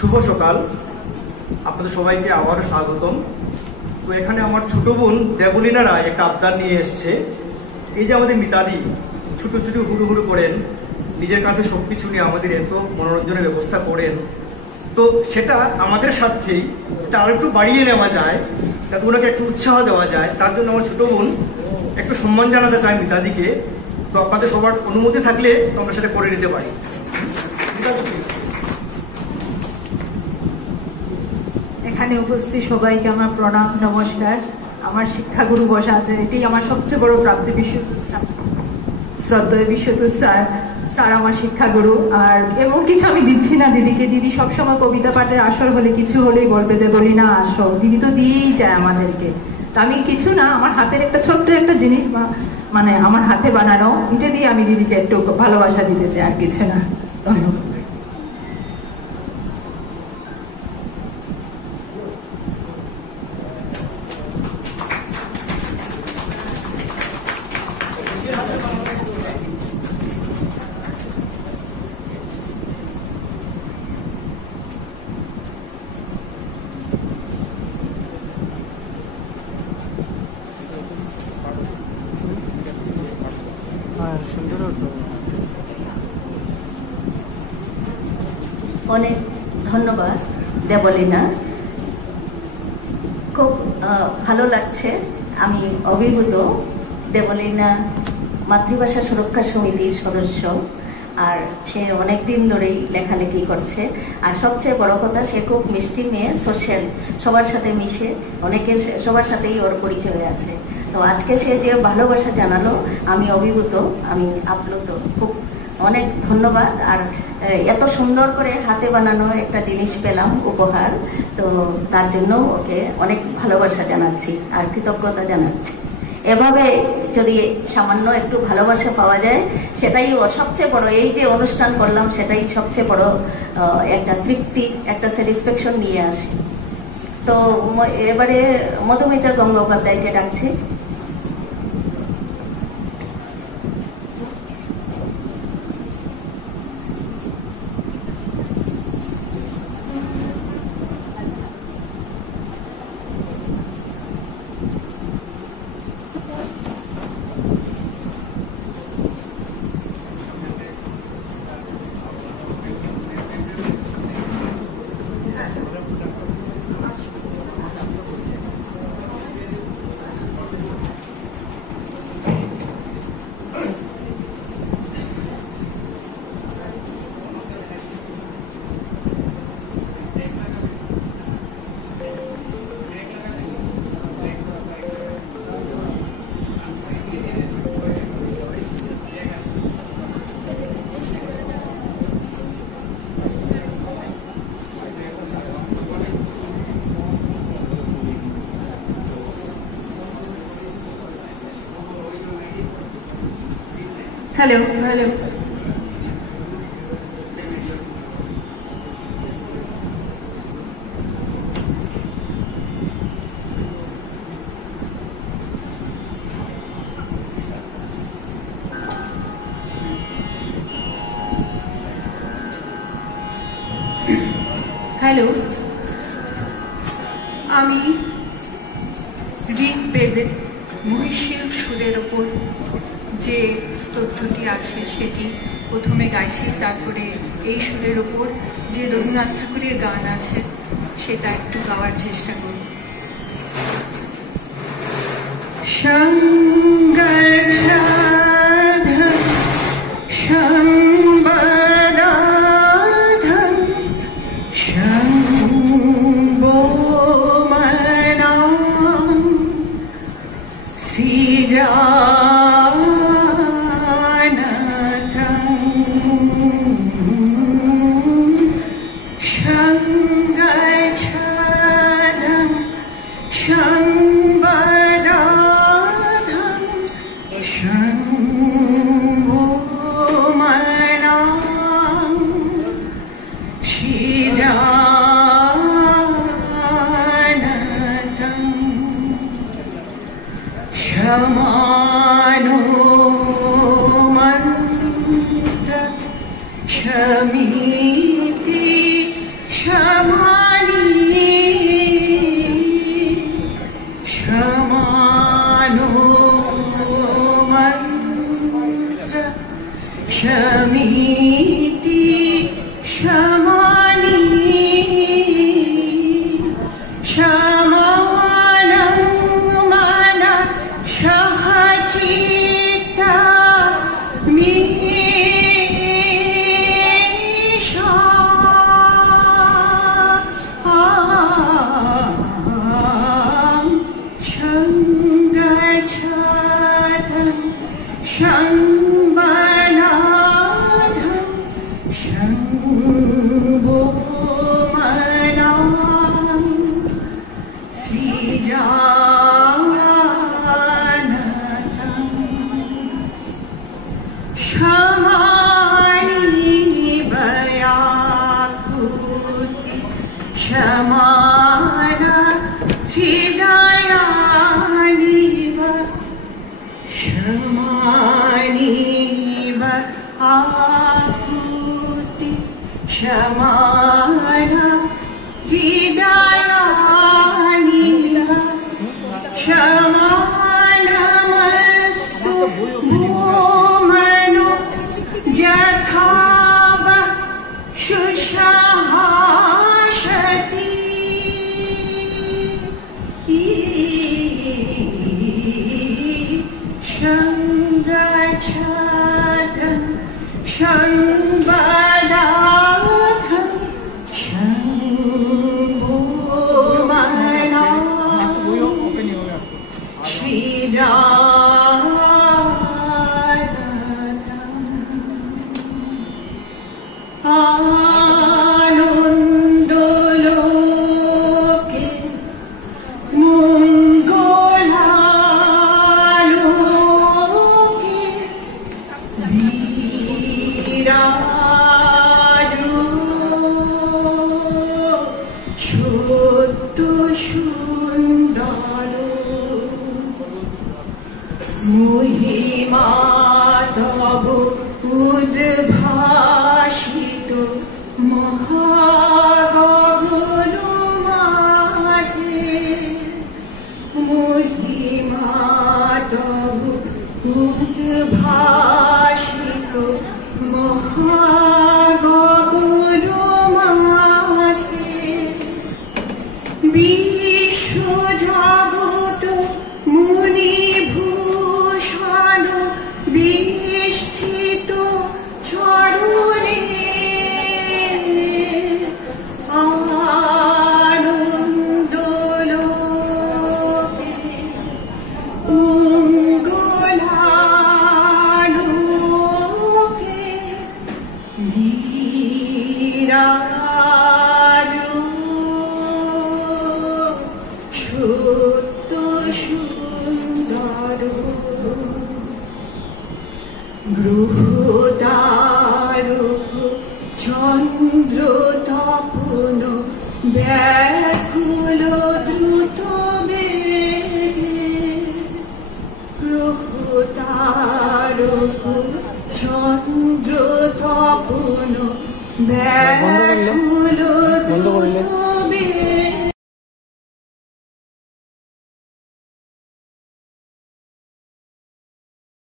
শুভ সকাল, আপনাদের সবাইকে আবারও স্বাগতম। তো এখানে আমার ছোট বোন দেবলীনা রায় একটা আবদার নিয়ে এসছে। এই যে আমাদের মিতাদি ছোট ছোট হুড়ু হুড়ু করেন, নিজের কাঁধে সবকিছু নিয়ে আমাদের এত মনোরঞ্জনের ব্যবস্থা করেন, তো সেটা আমাদের স্বার্থেই আর একটু বাড়িয়ে নেওয়া যায়, যাতে ওনাকে একটু উৎসাহ দেওয়া যায়। তার জন্য আমার ছোট বোন একটু সম্মান জানাতে চায় মিতাদিকে। তো আপনাদের সবার অনুমতি থাকলে আমরা সেটা করে নিতে পারি। এখানে উপস্থিত সবাইকে আমার প্রণাম, নমস্কার। আমার শিক্ষাগুরু বসা আছে, এটাই আমার সবচেয়ে বড় প্রাপ্তি। বিশ্বজিৎ স্যার, শ্রদ্ধেয় বিশ্বজিৎ স্যার, স্যার আমার শিক্ষাগুরু। আর এমন কিছু আমি দিচ্ছি না দিদিকে। দিদি সবসময় কবিতা পাঠের আসর হলে কিছু হলেই বলবে দেবলীনা আসো। দিদি তো দিয়েই যায় আমাদেরকে। তো আমি কিছু না, আমার হাতের একটা ছোট্ট একটা জিনিস, মানে আমার হাতে বানানো, এটা দিয়ে আমি দিদিকে একটু ভালোবাসা দিতে চাই, আর কিছু না। ধন্যবাদ। অনেক ধন্যবাদ দেবলীনা, খুব ভালো লাগছে। আমি অভিভূত। দেবলীনা মাতৃভাষা সুরক্ষা সমিতির সদস্য, আর সে অনেকদিন ধরেই লেখালেখি করছে। আর সবচেয়ে বড় কথা, সে খুব মিষ্টি মেয়ে, সোশ্যাল, সবার সাথে মিশে, অনেকের সবার সাথেই ওর পরিচয় আছে। তো আজকে সে যে ভালোবাসা জানালো, আমি অভিভূত, আমি আপ্লুত। খুব অনেক ধন্যবাদ। আর এত সুন্দর করে হাতে বানানো একটা জিনিস পেলাম উপহার, তো তার জন্য ওকে অনেক ভালোবাসা জানাচ্ছি আর কৃতজ্ঞতা জানাচ্ছি। এভাবে যদি সামান্য একটু ভালোবাসা পাওয়া যায়, সেটাই ওর সবচেয়ে বড়। এই যে অনুষ্ঠান করলাম, সেটাই সবচেয়ে বড় একটা তৃপ্তি, একটা স্যাটিসফ্যাকশন নিয়ে আসে। তো এবারে মধুমিতা গঙ্গোপাধ্যায়কে ডাকছি। হ্যালো হ্যালো হ্যালো আমি ঋগ্বেদের মহিষীর সুরের ওপর যে স্তোত্রটি আছে সেটি প্রথমে গাইছি, তারপরে এই সুরের ওপর যে রবীন্দ্রনাথ ঠাকুরের গান আছে সেটা একটু গাওয়ার চেষ্টা করব। Shamiti চন্দ্র তপন ব্যাকুল